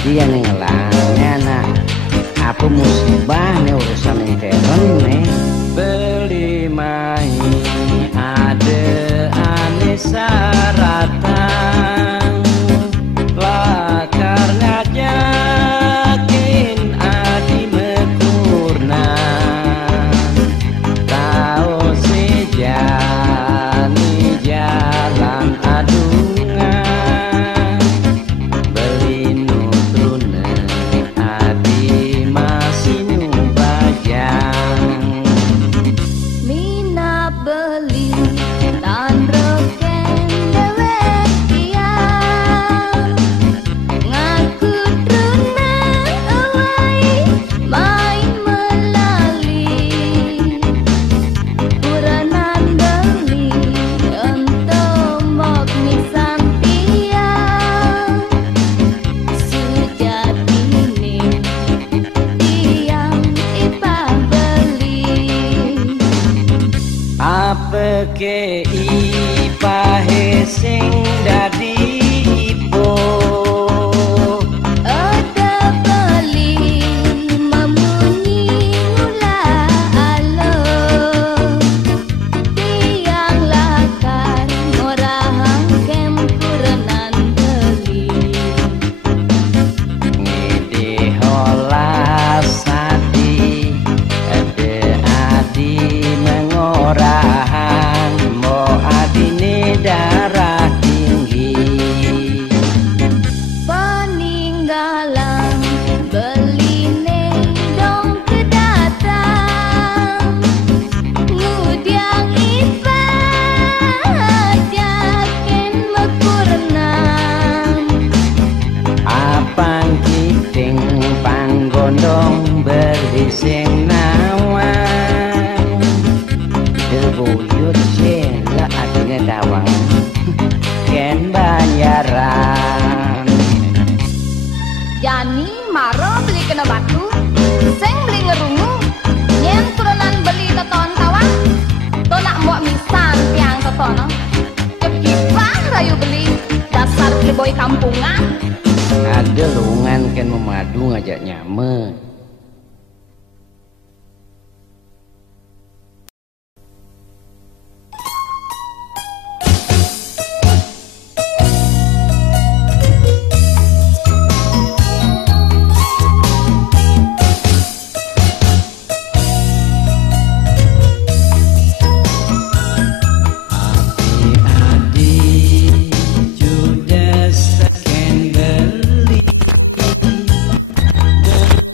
dia nengelangnya nak apa musibah nih urusan yang keren nih beli mai ada aneh saratan lah karena yakin adi mekurna tahu si jani jalan adungan beli nutrune adi masih numbajang mina beli tandroken dewek dia ngaku truna awai main melali puranan beli untuk mok misantia sejatine tiang ipah beli apa ke ipahe sing dadi ipo ada beli memunyi mula alo tiang lakar ngorahang kempurenan beli ngide holas adi ada adi mengorahan mo adine darah tinggi peninggalan beline dong kedatang ngudiang ipah jaken mekurnam apang kiting panggondong berising nawang debuyut sela adine dawang ken bayaran Jani maro beli kena batu seng beli ngerungu nyen turunan beli teton kawan to nak mbok misan tiang tetono kepipang rayu beli dasar playboy kampungan ada lungan ken memadu ngajak nyame adik sudah sekian beli dengan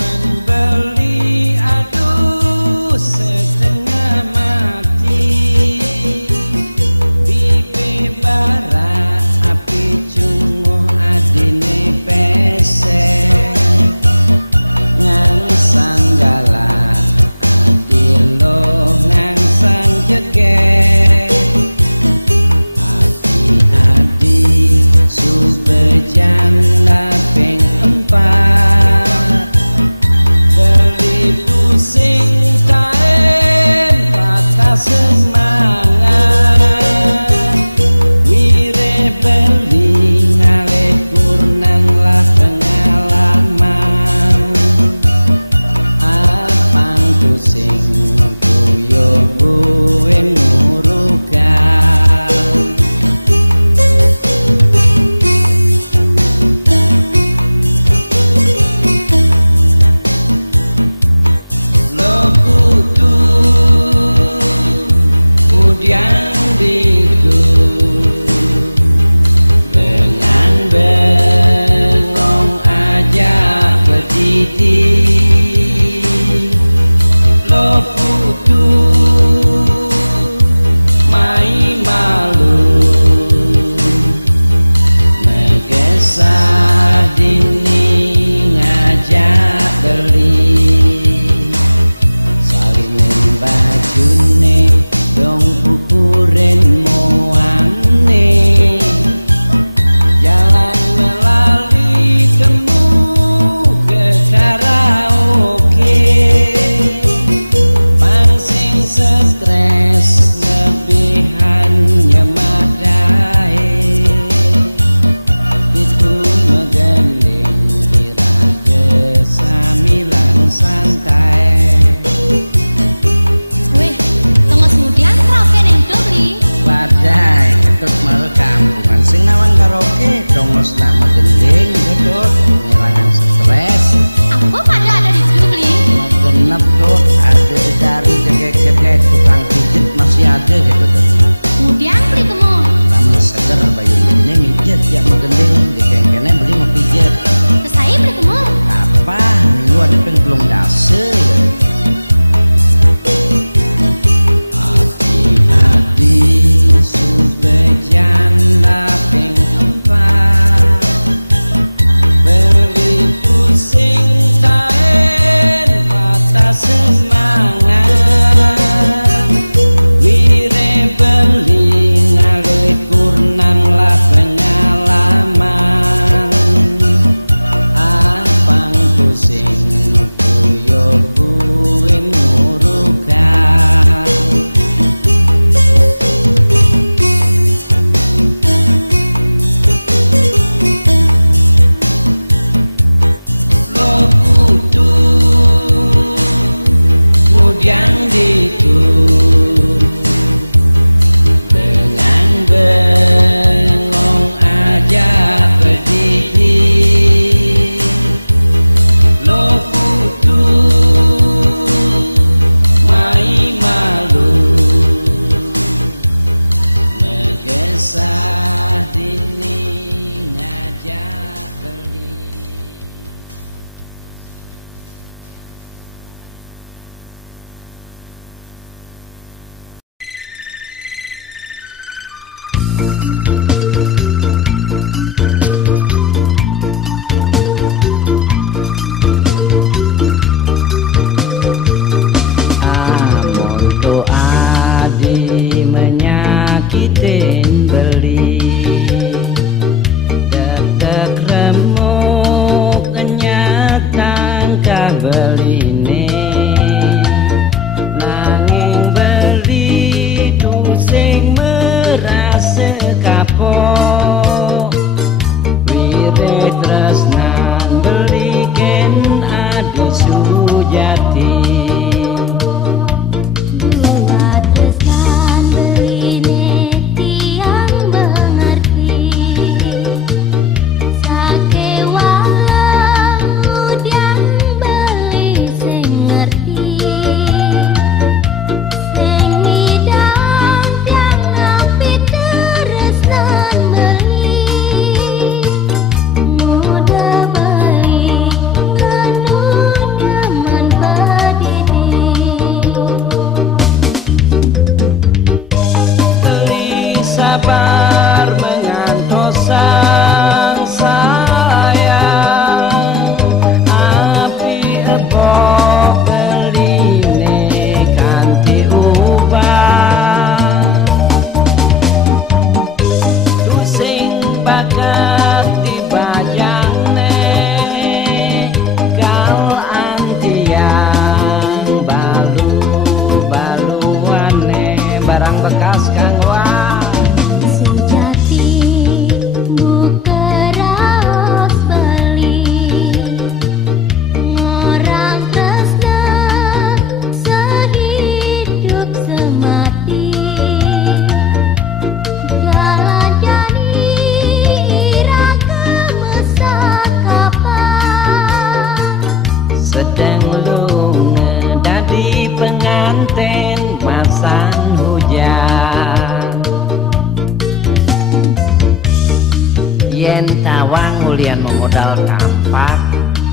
ulian memodal kampak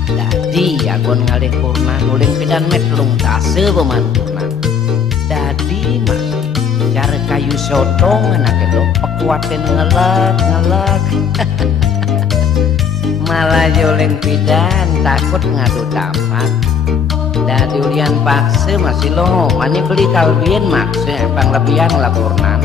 dadi agon ngalih kurna ulin pidan metlung tase pemantunan dadi mas cara kayu sotong enak itu pekuatin ngelek malah joleng pidan takut ngadu kampak dadi ulian paksa masih lo mani beli kalbien maksudnya bang lebihan lapornan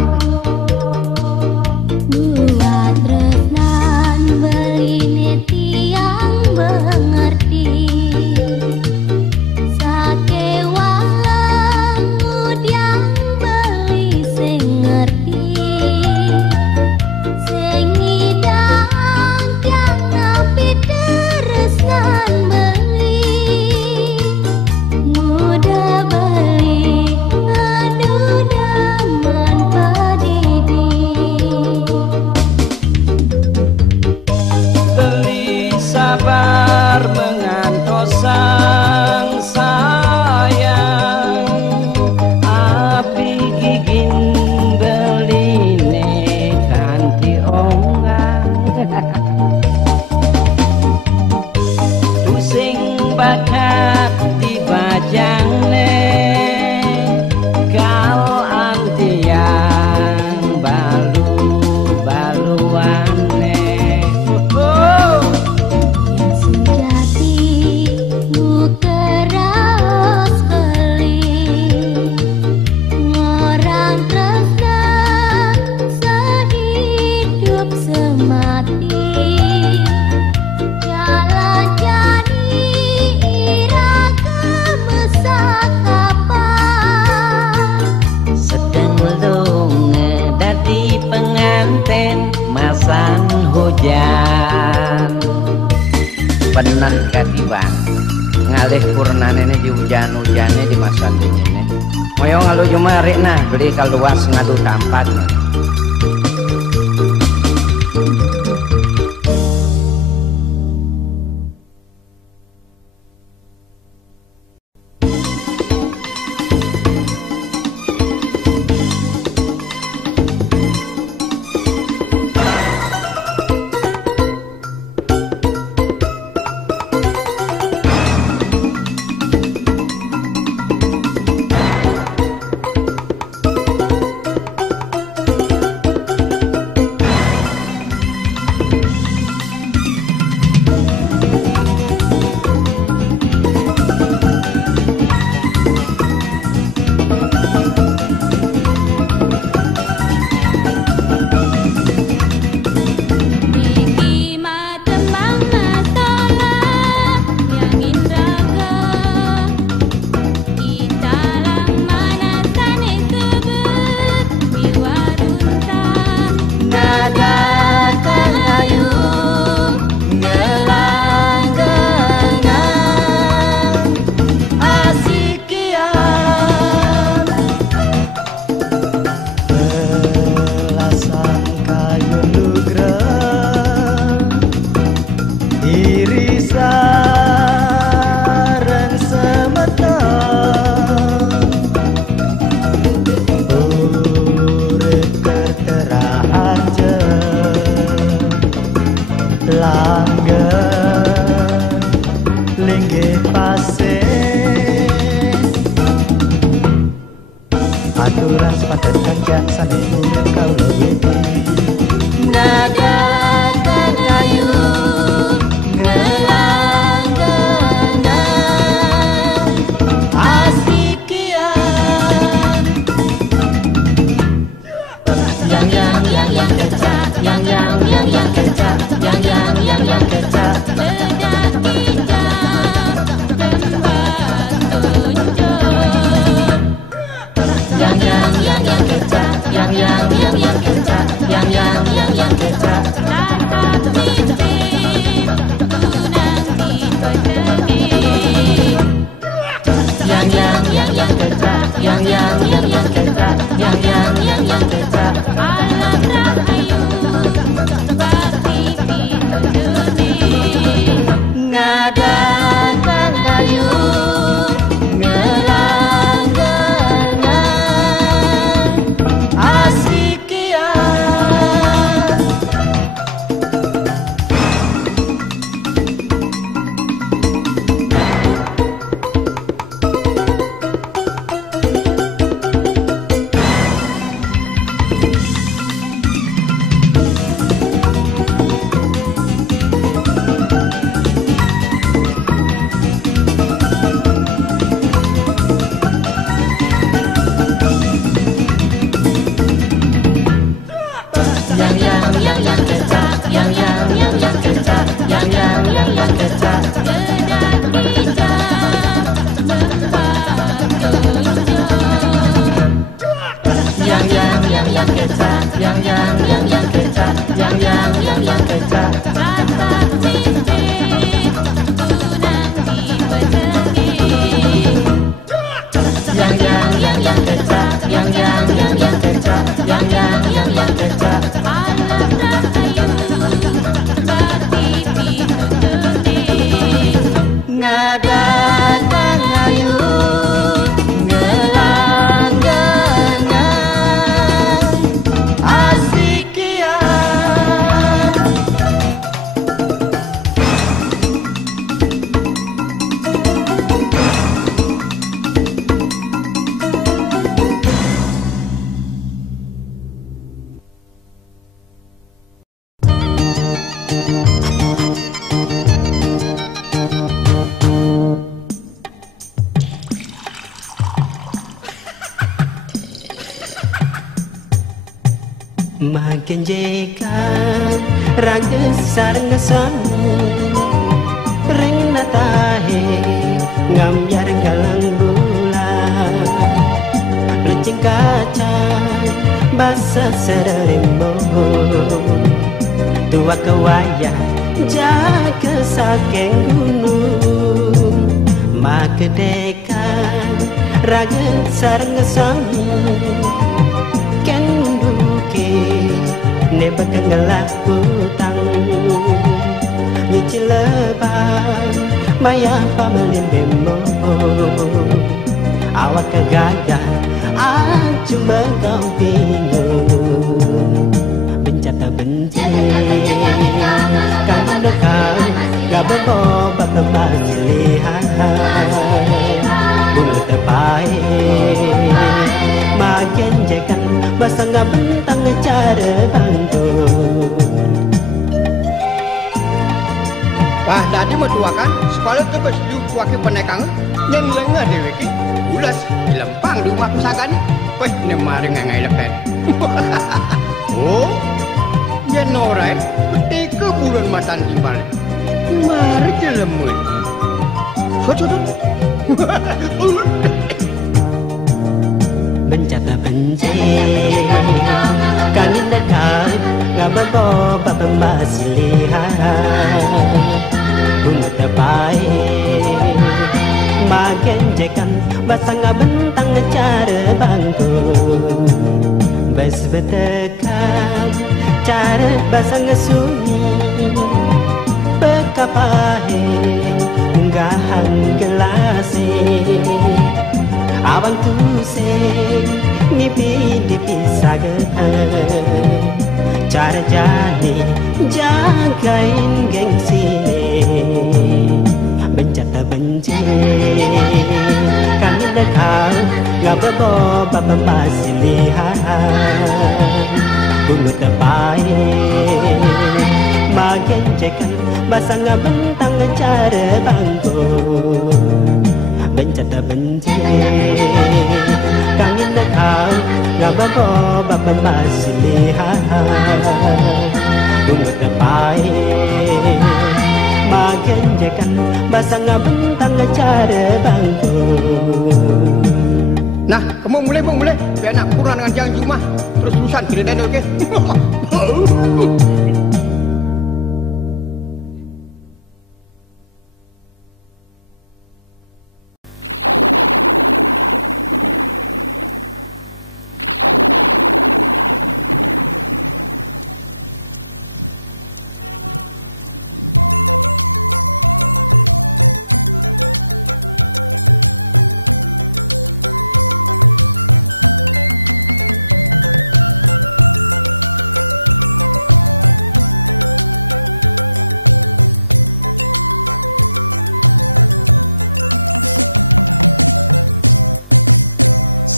penan katiban ngalih purnane ini di hujan-hujannya di masa dinginnya moyong ngalu cuma nah beli kaluas ngadu kampak Aturan sepatut kagak sambil urut kau lebih Nada kayu ngelanggana asik kian yang kerja yang kerja yang kerja ledak kita tempat tunjuk yang kerja yang kerja yang kerja tatap titip ku nanti pergi yang kerja yang kerja yang kerja alam rahayu bakti pitunduni ngadakan kayu Makin jekan raga sarang samu ring natahe ngambiar galang bulan lecing kaca basa serembo tua kewaya jaga saking gunung makedekan raga sarang samu ne pakangalah hutang nyicil lebang maya pamelimbemo awak kegagah cuma kau bingung bencata benci kan dekat gak berbobak kembali lihat bunga terbaik makin jekan basa nggak bentang cara bantu. Wah, tadi mertua kan sekolah tu bersetuju wakil penekang yang lengah dewe ki ulas dilempang di rumah pesakan. Wah, ni mari ngai lepen. Oh, ya norai ketika bulan matan timbal. Mari jelemun. Hot. Bencata benci kali dekat gak berbobak masih lihat bunga terbaik makin jekan basa gak bentang cara bangku bes berdekat cara basang sunyi bekapahe unggahan gelase abang tu se ngipi dipisah cara jani jagain gengsi bencata benci kami lekang ngap bebo bapa masih lihat bunga tepai magen cekan basang bentang cara bangku bencata benci kami lekang ngap bebo bapa masih lihat bunga tepai magenjekan basang bentang cara bangku. Nah, kamu mulai. Biar nak kurang dengan janji mah. Terus terusan kita dan okey.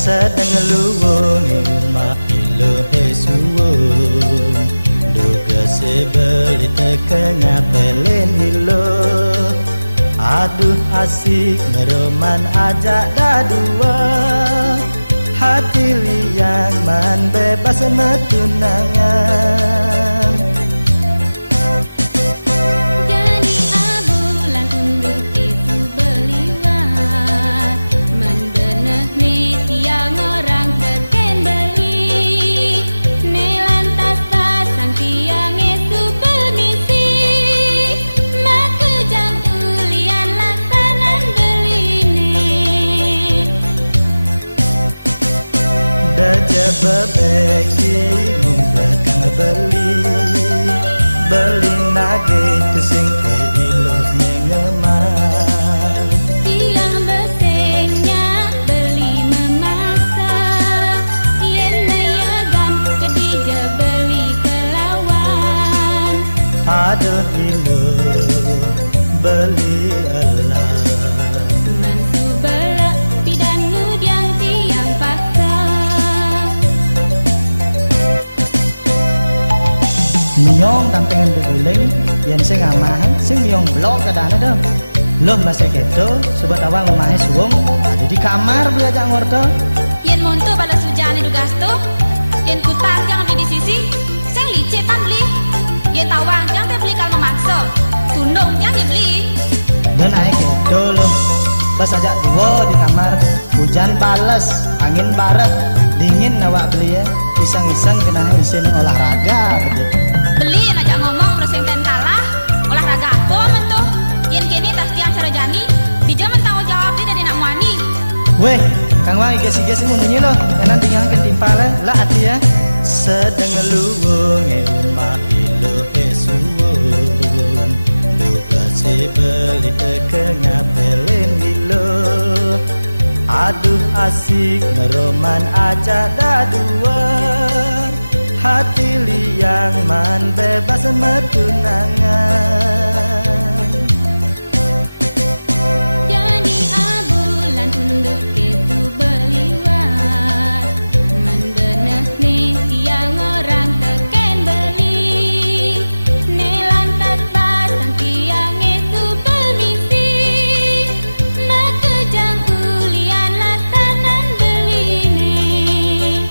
Sedang luwung mak ilo hesuwung duga sebeli tekengah pelen ilo aduh asik ngeroman ajak dadua hati liang man bebas metunangan bebeki membekang beli nage tusing ke ilo mengemang tiang besengnya beli memasak yen nayagan kedija beli kelawan aduh ilo beli elah miong dan pengen berguling yang sing amahan sing miong blok kadang ada loh masih gitu sobat awang rumahnya suwung ada di kamar belajar ngorto yen montu balas hujan itu gasto yen kutar jangan di sisi sing licetan beli yen tawang jangan beli kalau memaksa tundung jangan dibeli dan ayo gitu loh pas ajak dua di kamar hujan balas angin barat dingin awak beli ya iseng-iseng kena isin olahraga begitu beli aja ngomong terus yang ten kalah olahraga apa mentuh yen kini tas tiang cara jani dijaman tanggung jawab dia dari nak muani weh kang wang igasi-igasi munyi loh kanan tinggal kan timpale lah hati ya sedang luwung rumah ilo esuwung duga sebeli tekengah pelen ilo aduh asik ngeroman aja dadua hati liang man bebas metunangan jadi abulan untuk itu beliwat mendenah nih tiang orang teken beli ne lantas pasang tiang itu permisi makejang ulian latanan beli nih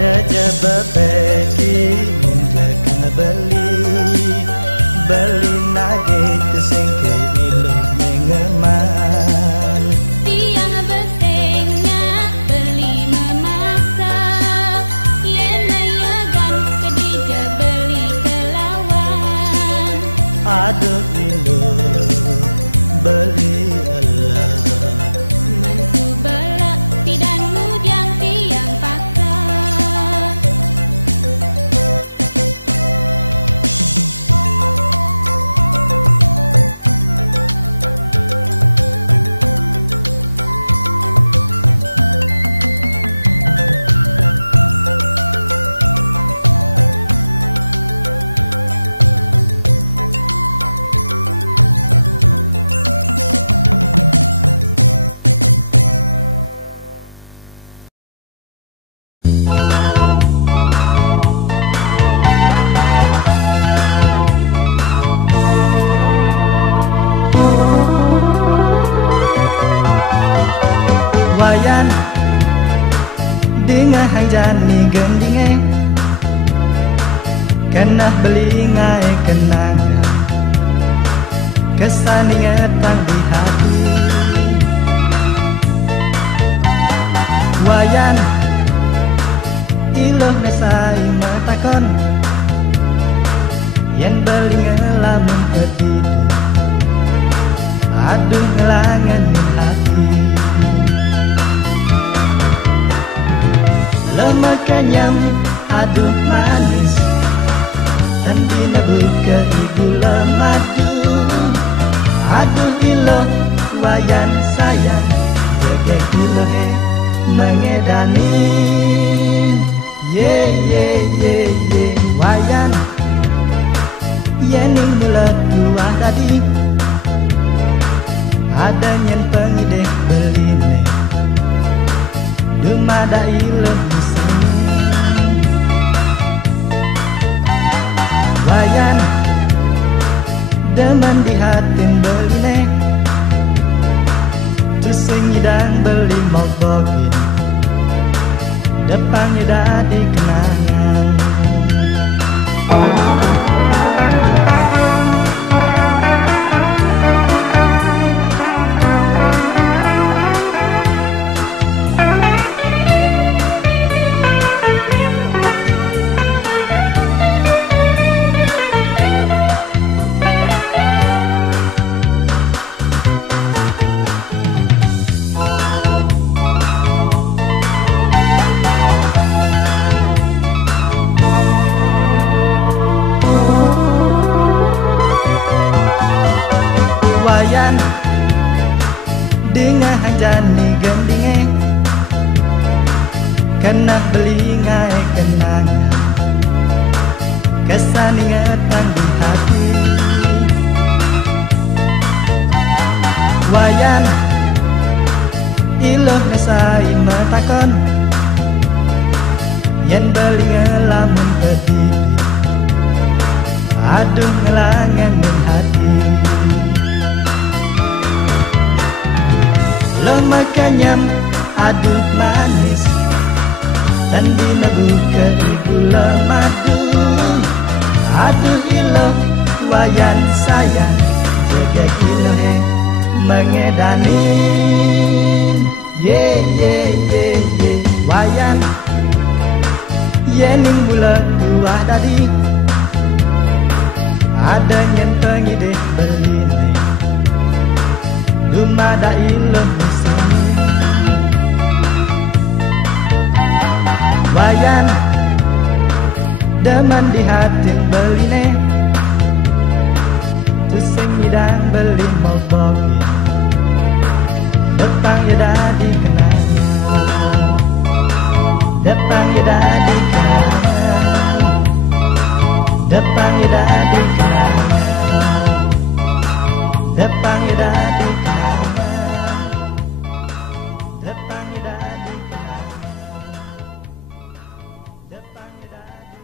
deja bebeki munglekang beli nage tusing ke ilo mengemang tiang besengnya beli memasak yen nayagan kedija beli kelawan aduh ilo beli elah mensu belak pidan ngudiang tiang pakar Kena beli ngai kenangan kesan ingetang di hati. Wayan iloh nesai matakon yen beli ngelamun petidu aduh ngelangan hati. Lemah kenyam aduh manis tandina buka ibu lemadu. Aduh iloh wayan sayang jaga iloh mengedani. Ye ye ye ye wayan yening mulut dua tadi ada nyen pengideh beline dumada iloh disini. Wayan demen di hatin beline tusing dan beli mogokin depannya dadi kenangan. Wayan dengan hanjani gendinge kena beli ngai kenangan kesan ingetan di hati. Wayan iloh nesai matakon yen beli ngelamun petidu aduh ngelangan hati. Lemah kenyam aduh manis tandina buka ibu lemadu. Aduh iloh wayan sayang jaga iloh mengedani. Ye ye ye ye wayan yening bulat dua tadi ada nyen pengideh beline dumada iloh disini. Wayan demen di hatin beline tusing dan beli mogokin depannya dadi kenangan. Depannya dadi kenangan. Depannya dadi kenangan. Depannya dadi kenangan. Depannya dadi kenangan. Depannya dadi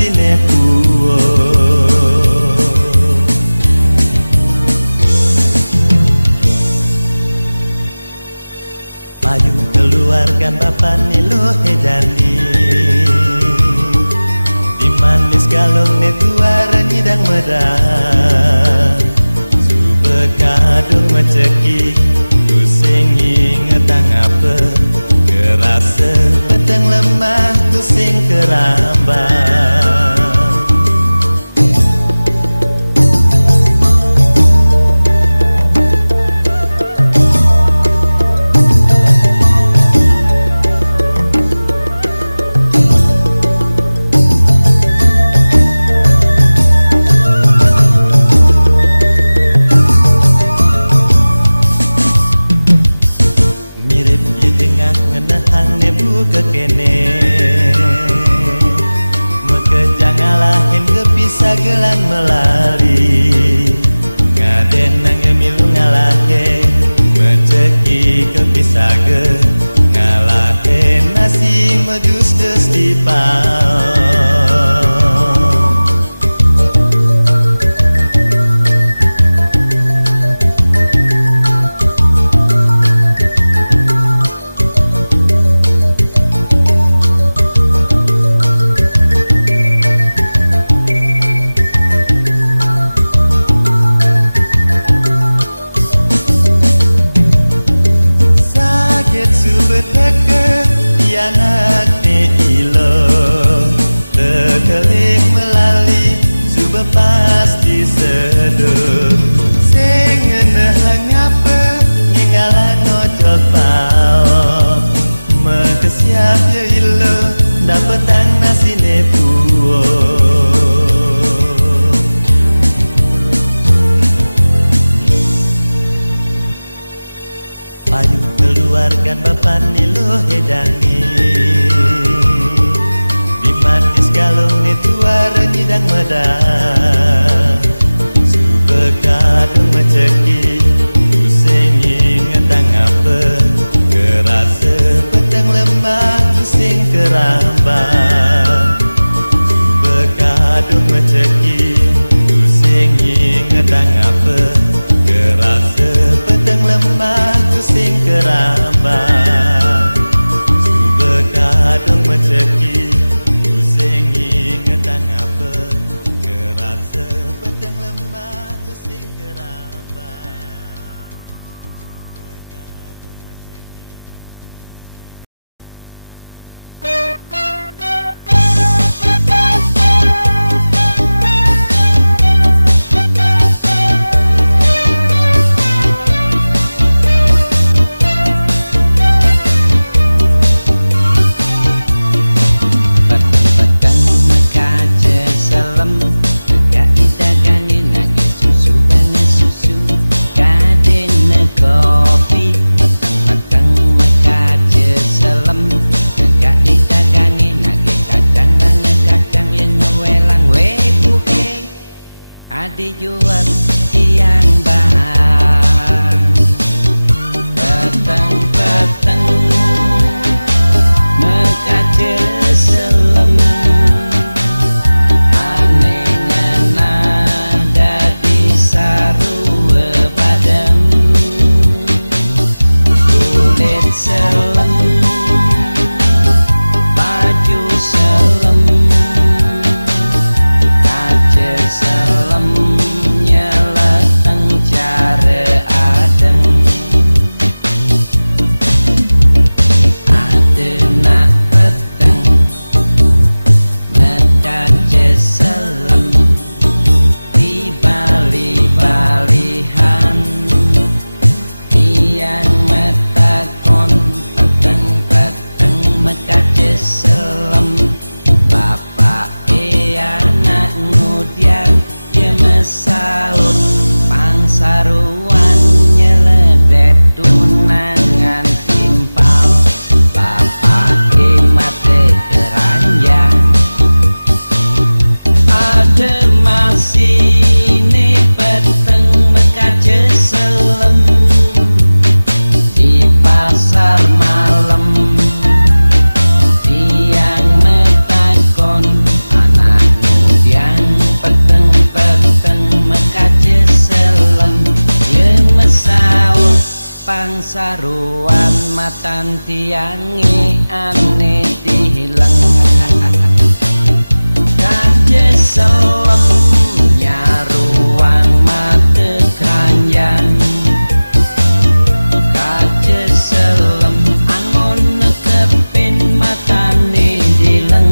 nasine puo. Payu keluarkan bapak nilo hejani, di manis galong ne tuara nyidang medang, subekadung meceki, tusing ingetang apa, kerasa petang lemah tusing kerambang. Gelan melari ngaden nang milu ngalahe meceki kepisah ge ngalahe nasi medus-dus di pau. Payu keluarkan bapak nilo hedani, di manis galong ni tuara nyidang medang, subekadung meceki, tusing ingetang apa, kerasa petang lemah tusing kerambang, subekadung meceki, tusing ingetang apa, kerasa petang lemah tusing kerambang, subekadung meceki, tusing ingetang apa, kerasa petang lemah tusing kerambang. Dijual siang bang, peteng-peteng mekace selem, aneh ngena dadi sarua badan, kulit selem, baju selem, kace selem. pangsaruan matan tiangi ane dihilang kaje selem nyaruang mate keranjang kaje selem angon nekepin matane dileng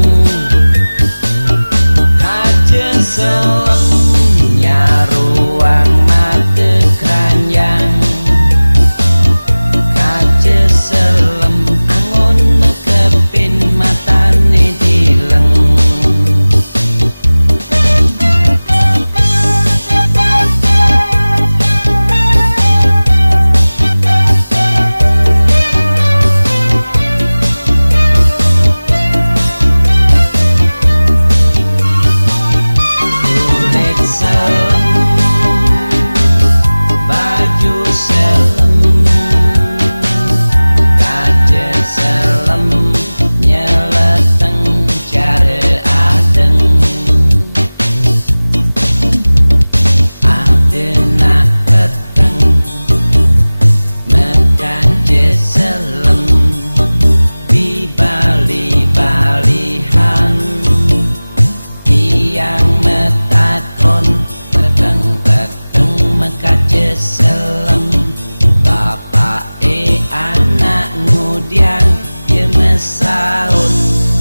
kaje selem nyaruang mate keranjang kaje selem angon nekepin matane dileng kulit selem baju selem kaje selem nyeleteng care adeng adena peteng mekaje selem bibali-balihan tiang metakon peteng-peteng mekaje selem bapak anak ngudiang ye mesaut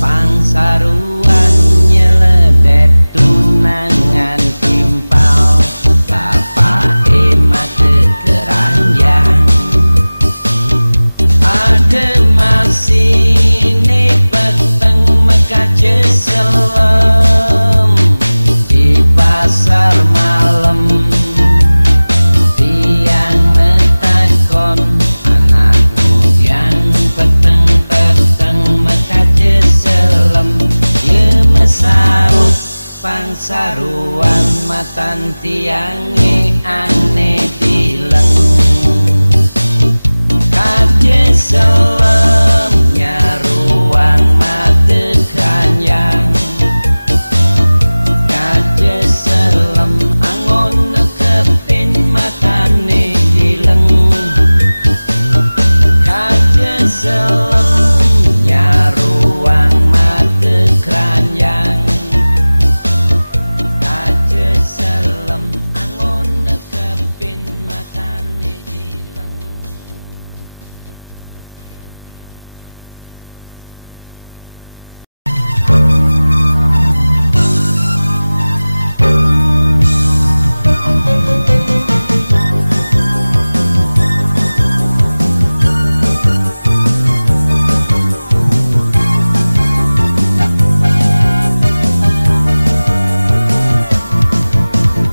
pangsaruan nyeledet tunangan timpal bapak mate keranjang ada masih peteng mekaje selem di pasar malam tiang metakon anakmu yang peteng-peteng mekaje selem ye mesaut pangsaruan matan tiange ane dileng kaje selem nyaruang mate keranjang kaje selem angon nekepin matane dileng kaje selem nyaruang mate keranjang kaje selem angon nekepin matane dileng.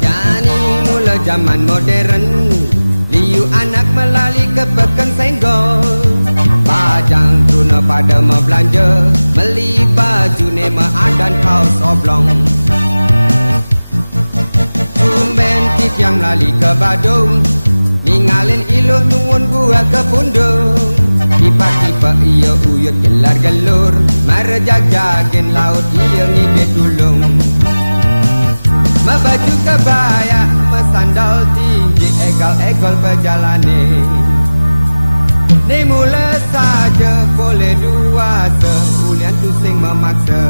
Jani mula zaman modern liu anak melali ke peken senggol pajang tuna pada belanja beli baju nema adan kaos oblong tumben tit yang melali ke Badung ningalin iluh nuwun gua ke pundung tiba-tiba iya uyut gelar gelur marejag-jagin laut iya ngide tulung baju kebaya mesandal tinggi egal-egal berjalane ni mula saja boleh dua sehulian tu sing memaksa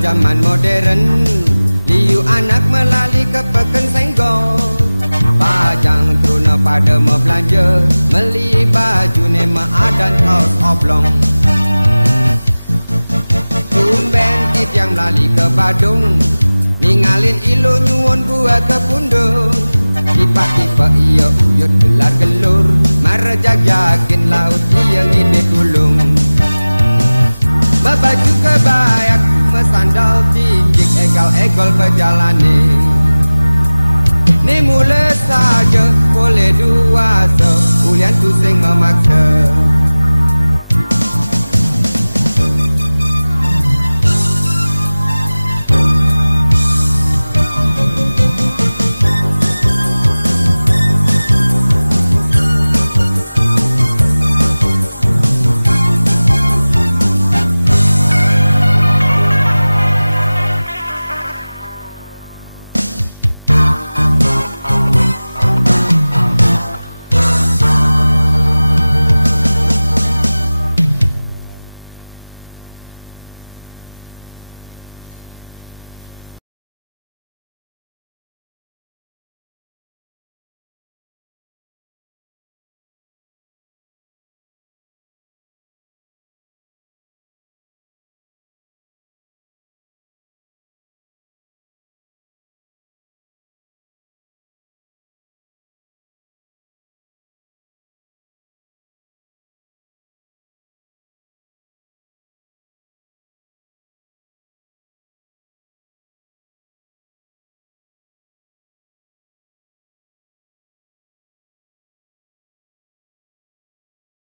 zaman modern liu anak melali ke peken senggol pajang truna pada mau belanja meli baju nema adan kaos oblong Ni tiang lali ke Badung, ningalin ilo nyuwun buah ke Pundung. Tiba-tiba iya uyut gelar gelur, marejag-jagin laut iya ngide tulung. Membaju kebayak, mesandal tinjik egal-egal berjalani. Ni mula saja boleh dua se, ulian tu sing memaksa.